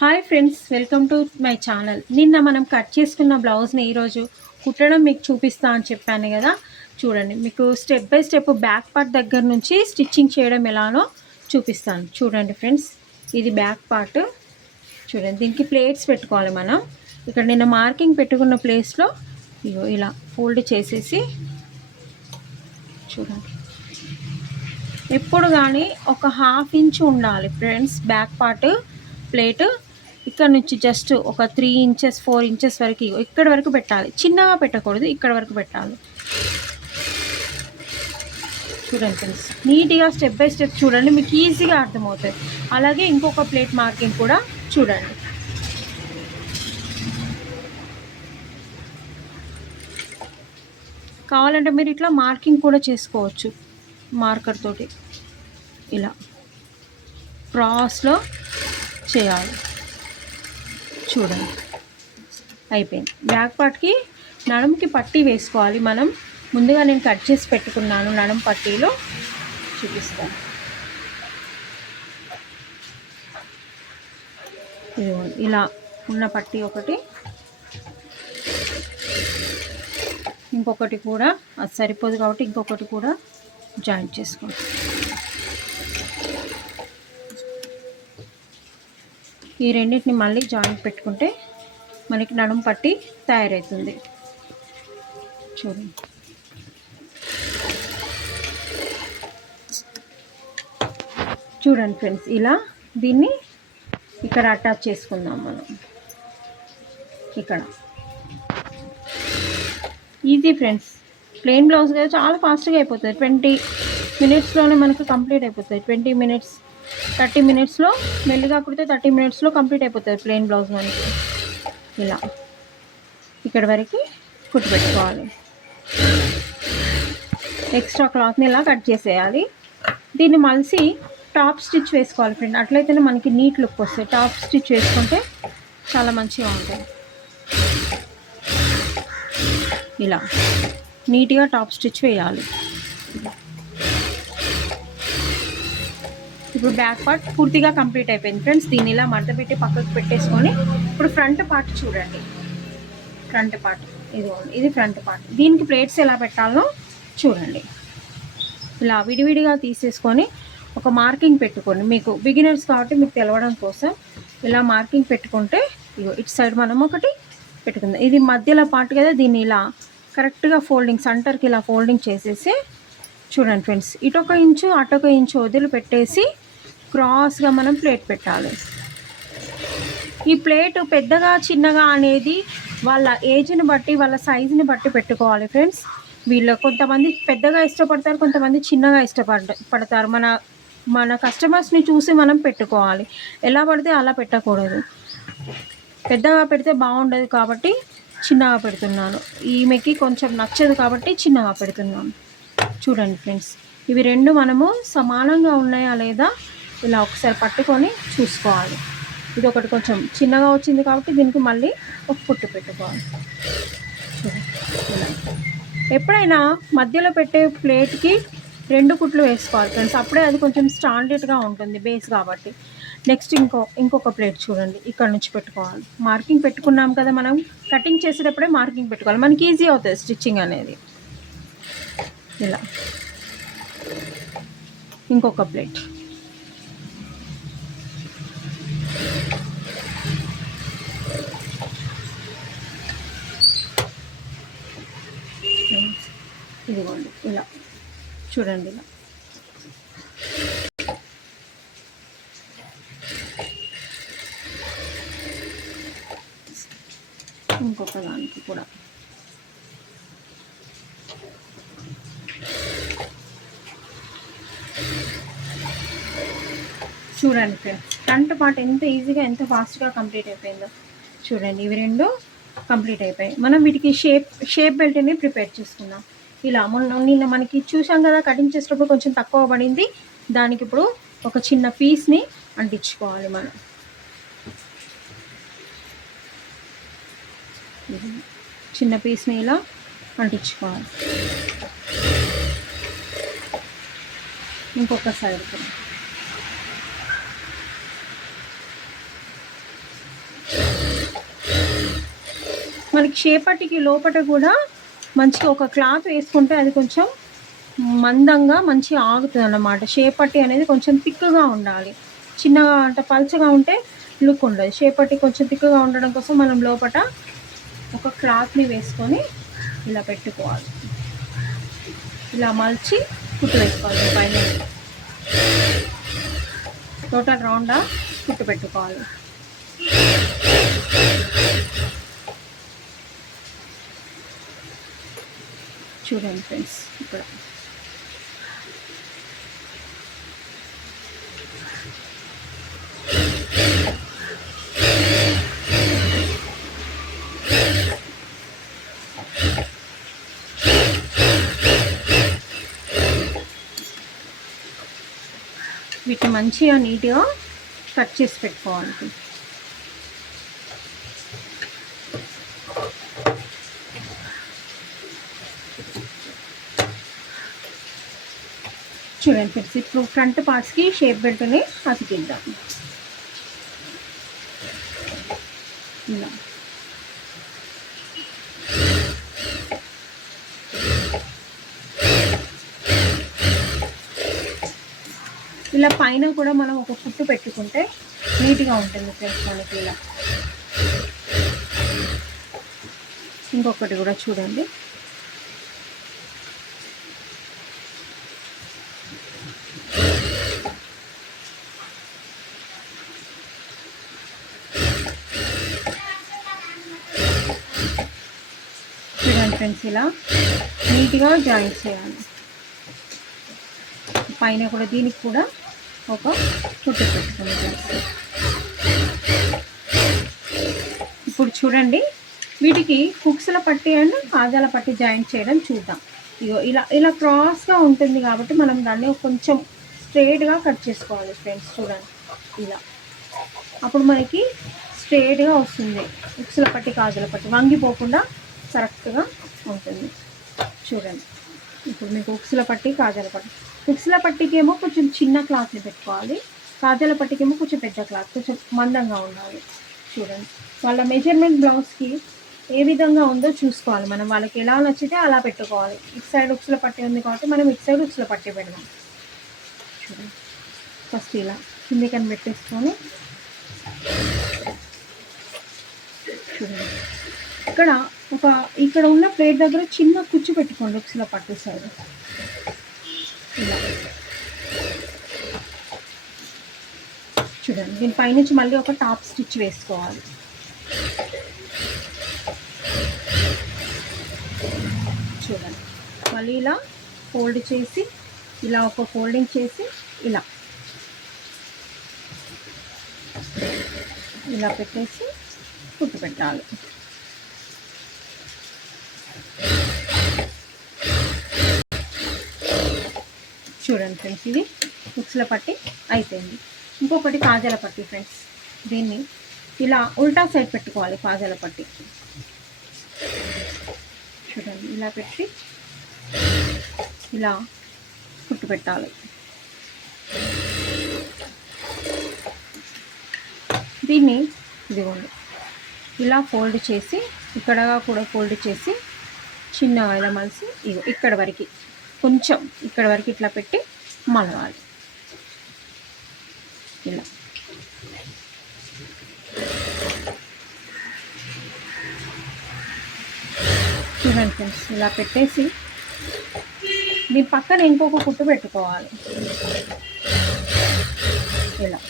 Hi friends, welcome to my channel. నిన్న మనం cut చేసుకున్న బ్లౌజ్ని ఈరోజు కుట్టడం మీకు చూపిస్తా అని చెప్పాను కదా. చూడండి, మీకు step by step back part దగ్గర నుంచి స్టిచ్చింగ్ చేయడం ఎలానో చూపిస్తాను. చూడండి ఫ్రెండ్స్, ఇది బ్యాక్ పార్ట్. చూడండి, దీనికి ప్లేట్స్ పెట్టుకోవాలి మనం. ఇక్కడ నిన్న మార్కింగ్ పెట్టుకున్న ప్లేస్లో ఇగో ఇలా ఫోల్డ్ చేసేసి చూడండి. ఎప్పుడు కానీ ఒక ½ ఇంచ్ ఉండాలి ఫ్రెండ్స్ బ్యాక్ పార్ట్ ప్లేట్. ఇక్కడ నుంచి జస్ట్ ఒక 3 ఇంచెస్ 4 ఇంచెస్ వరకు ఇక్కడ వరకు పెట్టాలి. చిన్నగా పెట్టకూడదు, ఇక్కడ వరకు పెట్టాలి. చూడండి ఫ్రెండ్స్, నీట్గా స్టెప్ బై స్టెప్ చూడండి, మీకు ఈజీగా అర్థమవుతుంది. అలాగే ఇంకొక ప్లేట్ మార్కింగ్ కూడా చూడండి. కావాలంటే మీరు ఇట్లా మార్కింగ్ కూడా చేసుకోవచ్చు మార్కర్ తోటి. ఇలా క్రాస్లో చేయాలి. చూడండి, అయిపోయింది. బ్యాక్ పార్ట్కి నడుముకి పట్టీ వేసుకోవాలి మనం. ముందుగా నేను కట్ చేసి పెట్టుకున్నాను, నడుము పట్టీలో చూపిస్తాను. ఇలా ఉన్న పట్టీ ఒకటి, ఇంకొకటి కూడా అది సరిపోదు కాబట్టి ఇంకొకటి కూడా జాయింట్ చేసుకోండి. ఈ రెండింటిని మళ్ళీ జాయింట్ పెట్టుకుంటే మనకి నడుము పట్టి తయారవుతుంది. చూడండి, చూడండి ఫ్రెండ్స్, ఇలా దీన్ని ఇక్కడ అటాచ్ చేసుకుందాం మనం. ఇక్కడ ఈజీ ఫ్రెండ్స్, ప్లెయిన్ బ్లౌజ్ కదా, చాలా ఫాస్ట్గా అయిపోతుంది. 20 మినిట్స్లోనే మనకు కంప్లీట్ అయిపోతుంది. 20 మినిట్స్ 30 మినిట్స్లో, మెల్లిగా కుడితే 30 మినిట్స్లో కంప్లీట్ అయిపోతుంది ప్లెయిన్ బ్లౌజ్ మనకి. ఇలా ఇక్కడ వరకు కుట్టి పెట్టుకోవాలి. ఎక్స్ట్రా క్లాత్ని ఇలా కట్ చేసేయాలి. దీన్ని మలిసి టాప్ స్టిచ్ వేసుకోవాలి ఫ్రెండ్. అట్లయితేనే మనకి నీట్ లుక్ వస్తుంది. టాప్ స్టిచ్ వేసుకుంటే చాలా మంచిగా ఉంటుంది. ఇలా నీట్గా టాప్ స్టిచ్ వేయాలి. ఇప్పుడు బ్యాక్ పార్ట్ పూర్తిగా కంప్లీట్ అయిపోయింది ఫ్రెండ్స్. దీన్ని ఇలా మడత పెట్టి పక్కకు పెట్టేసుకొని ఇప్పుడు ఫ్రంట్ పార్ట్ చూడండి. ఫ్రంట్ పార్ట్ ఇది ఫ్రంట్ పార్ట్. దీనికి ప్లేట్స్ ఎలా పెట్టాలో చూడండి. ఇలా విడివిడిగా తీసేసుకొని ఒక మార్కింగ్ పెట్టుకోండి. మీకు బిగినర్స్ కాబట్టి మీకు తెలవడం కోసం ఇలా మార్కింగ్ పెట్టుకుంటే ఇగో ఇటు సైడ్ మనం ఒకటి పెట్టుకుందాం. ఇది మధ్యలో పార్ట్ కదా, దీన్ని ఇలా కరెక్ట్గా ఫోల్డింగ్ సెంటర్కి ఇలా ఫోల్డింగ్ చేసేసి చూడండి ఫ్రెండ్స్, ఇటొక ఇంచు అటొక ఇంచు వదిలి పెట్టేసి క్రాస్గా మనం ప్లేట్ పెట్టాలి. ఈ ప్లేట్ పెద్దగా చిన్నగా అనేది వాళ్ళ ఏజ్ని బట్టి వాళ్ళ సైజుని బట్టి పెట్టుకోవాలి ఫ్రెండ్స్. వీళ్ళు కొంతమంది పెద్దగా ఇష్టపడతారు, కొంతమంది చిన్నగా ఇష్టపడతారు. మన కస్టమర్స్ని చూసి మనం పెట్టుకోవాలి. ఎలా పడితే అలా పెట్టకూడదు. పెద్దగా పెడితే బాగుండదు కాబట్టి చిన్నగా పెడుతున్నాను. ఈమెకి కొంచెం నచ్చదు కాబట్టి చిన్నగా పెడుతున్నాను. చూడండి ఫ్రెండ్స్, ఇవి రెండు మనము సమానంగా ఉన్నాయా లేదా ఇలా ఒకసారి పట్టుకొని చూసుకోవాలి. ఇది ఒకటి కొంచెం చిన్నగా వచ్చింది కాబట్టి దీనికి మళ్ళీ ఒక కుట్టు పెట్టుకోవాలి. ఇలా ఎప్పుడైనా మధ్యలో పెట్టే ప్లేట్కి 2 కుట్లు వేసుకోవాలి ఫ్రెండ్స్. అప్పుడే అది కొంచెం స్టాండర్డ్గా ఉంటుంది బేస్ కాబట్టి. నెక్స్ట్ ఇంకొక ప్లేట్ చూడండి, ఇక్కడ నుంచి పెట్టుకోవాలి. మార్కింగ్ పెట్టుకున్నాం కదా, మనం కటింగ్ చేసేటప్పుడే మార్కింగ్ పెట్టుకోవాలి. మనకి ఈజీ అవుతుంది స్టిచ్చింగ్ అనేది. ఇలా ఇంకొక ప్లేట్. ఇదిగోండి, ఇలా చూడండి. ఇలా ఇంకొక దానికి కూడా చూడండి ఫ్రెండ్స్, ఫ్రంట్ పార్ట్ ఎంత ఈజీగా ఎంత ఫాస్ట్గా కంప్లీట్ అయిపోయిందో చూడండి. ఇవి రెండు కంప్లీట్ అయిపోయాయి. మనం వీటికి షేప్ బెల్ట్ని ప్రిపేర్ చేసుకుందాం. ఇలా నిన్న మనకి చూసాం కదా, కటింగ్ చేసేటప్పుడు కొంచెం తక్కువ పడింది. దానికి ఇప్పుడు ఒక చిన్న పీస్ని అంటించుకోవాలి మనం. చిన్న పీస్ని ఇలా అంటించుకోవాలి. ఇంకొక సైడ్ మనకి షేపట్టికి లోపల కూడా మంచిగా ఒక క్లాత్ వేసుకుంటే అది కొంచెం మందంగా మంచిగా ఆగుతుంది అన్నమాట. షేపట్టి అనేది కొంచెం థిక్గా ఉండాలి. చిన్నగా అంటే పల్చగా ఉంటే లుక్ ఉండదు. షేపట్టి కొంచెం థిక్గా ఉండడం కోసం మనం లోపల ఒక క్లాత్ని వేసుకొని ఇలా పెట్టుకోవాలి. ఇలా మలిచి కుట్టు వేసుకోవాలి. పైన టోటల్ రౌండ్గా కుట్టు పెట్టుకోవాలి. చూడండి ఫ్రెండ్స్, ఇక్కడ వీటిని మంచిగా నీట్గా కట్ చేసి పెట్టుకోవాలి. చూడండి ఫ్రెండ్స్, ఇప్పుడు ఫ్రంట్ పార్ట్స్కి షేప్ బెల్ట్ని అతికిద్దాం. ఇలా ఇలా పైన కూడా మనం ఒక కుట్టు పెట్టుకుంటే నీట్గా ఉంటుంది ఫ్రెండ్స్ మనకి. ఇలా ఇంకొకటి కూడా చూడండి. చూడండి ఫ్రెండ్స్, ఇలా నీట్గా జాయిన్ చేయాలి. పైన కూడా దీనికి కూడా ఒక కుట్టు పెట్టుకుంటాం. ఇప్పుడు చూడండి, వీటికి హుక్స్ల పట్టి అండ్ కాజాల పట్టి జాయింట్ చేయడం చూద్దాం. ఇగో ఇలా ఇలా క్రాస్గా ఉంటుంది కాబట్టి మనం దాన్ని కొంచెం స్ట్రైట్గా కట్ చేసుకోవాలి ఫ్రెండ్స్. చూడండి ఇలా, అప్పుడు మనకి స్ట్రైట్గా వస్తుంది. హుక్స్ల పట్టి కాజాల పట్టి వంగిపోకుండా కరెక్ట్గా ఉంటుంది. చూడండి, ఇప్పుడు మీకు హుక్స్ల పట్టి కాజాల పట్టి, హుక్స్ల పట్టికేమో కొంచెం చిన్న క్లాత్ని పెట్టుకోవాలి, కాజాల పట్టికేమో కొంచెం పెద్ద క్లాత్, కొంచెం మందంగా ఉండాలి. చూడండి, వాళ్ళ మెజర్మెంట్ బ్లౌజ్కి ఏ విధంగా ఉందో చూసుకోవాలి మనం. వాళ్ళకి ఎలా నచ్చితే అలా పెట్టుకోవాలి. ఇటు సైడ్ హుక్స్ల పట్టి ఉంది కాబట్టి మనం ఇటు సైడ్ హుక్స్ల పట్టి పెడదాం. చూడండి, ఫస్ట్ ఇలా కిందికని పెట్టేసుకొని చూడండి, ఇక్కడ ఉన్న ప్లేట్ దగ్గర చిన్న కుచ్చు పెట్టుకోండి హుక్స్ల పట్టు సైడ్. ఇలా చూడండి, దీని పైనుంచి మళ్ళీ ఒక టాప్ స్టిచ్ వేసుకోవాలి. చూడండి, మళ్ళీ ఇలా ఫోల్డ్ చేసి ఇలా ఒక ఫోల్డింగ్ చేసి ఇలా ఇలా పెట్టేసి కుట్టు పెట్టాలి. చూడండి ఫ్రెండ్స్, ఇది హుక్స్ల పట్టి అయిపోయింది. ఇంకొకటి కాజాల పట్టి ఫ్రెండ్స్. దీన్ని ఇలా ఉల్టా సైడ్ పెట్టుకోవాలి కాజాల పట్టి. చూడండి, ఇలా పెట్టి ఇలా కుట్టు పెట్టాలి. దీన్ని ఇదిగోండి ఇలా ఫోల్డ్ చేసి ఇక్కడ కూడా ఫోల్డ్ చేసి చిన్నగా ఇలా మలిసి ఇక్కడ వరకు కొంచెం ఇక్కడ వరకు ఇట్లా పెట్టి మలవాలి. ఇలా చూడండి ఫ్రెండ్స్, ఇలా పెట్టేసి దీని పక్కన ఇంకొక కుట్టు పెట్టుకోవాలి. ఇలా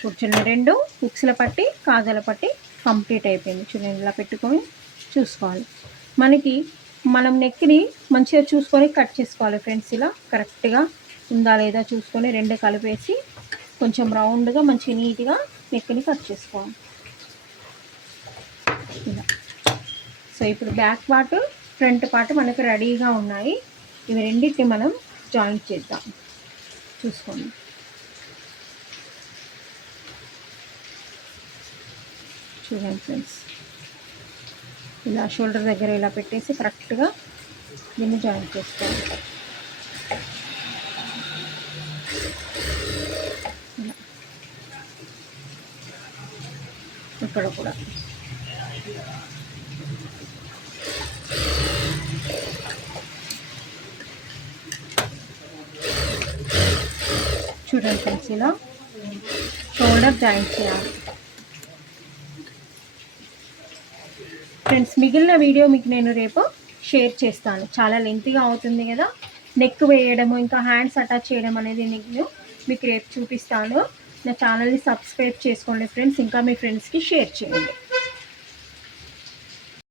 కూర్చుని రెండు హుక్స్ల పట్టి కాజాల పట్టి కంప్లీట్ అయిపోయింది. చూడండి, ఇలా పెట్టుకొని చూసుకోవాలి. మనం నెక్ని మంచిగా చూసుకొని కట్ చేసుకోవాలి ఫ్రెండ్స్. ఇలా కరెక్ట్గా ఉందా లేదా చూసుకొని రెండు కలిపేసి కొంచెం రౌండ్గా మంచిగా నీట్గా నెక్ని కట్ చేసుకోవాలి. ఇలా సో ఇప్పుడు బ్యాక్ పార్ట్ ఫ్రంట్ పార్ట్ మనకు రెడీగా ఉన్నాయి. ఇవి రెండింటిని మనం జాయింట్ చేద్దాం. చూసుకోండి, చూడండి ఫ్రెండ్స్, ఇలా షోల్డర్ దగ్గర ఇలా పెట్టేసి కరెక్ట్గా దీన్ని జాయింట్ చేసుకోవాలి. ఇక్కడ కూడా చూడండి ఫ్రెండ్స్, ఇలా షోల్డర్ జాయింట్ చేయాలి ఫ్రెండ్స్. మిగిలిన వీడియో మీకు నేను రేపు షేర్ చేస్తాను, చాలా లెంతీగా అవుతుంది కదా. నెక్ వేయడము ఇంకా హ్యాండ్స్ అటాచ్ చేయడం అనేది నేను మీకు రేపు చూపిస్తాను. నా ఛానల్ని సబ్స్క్రైబ్ చేసుకోండి ఫ్రెండ్స్, ఇంకా మీ ఫ్రెండ్స్కి షేర్ చేయండి.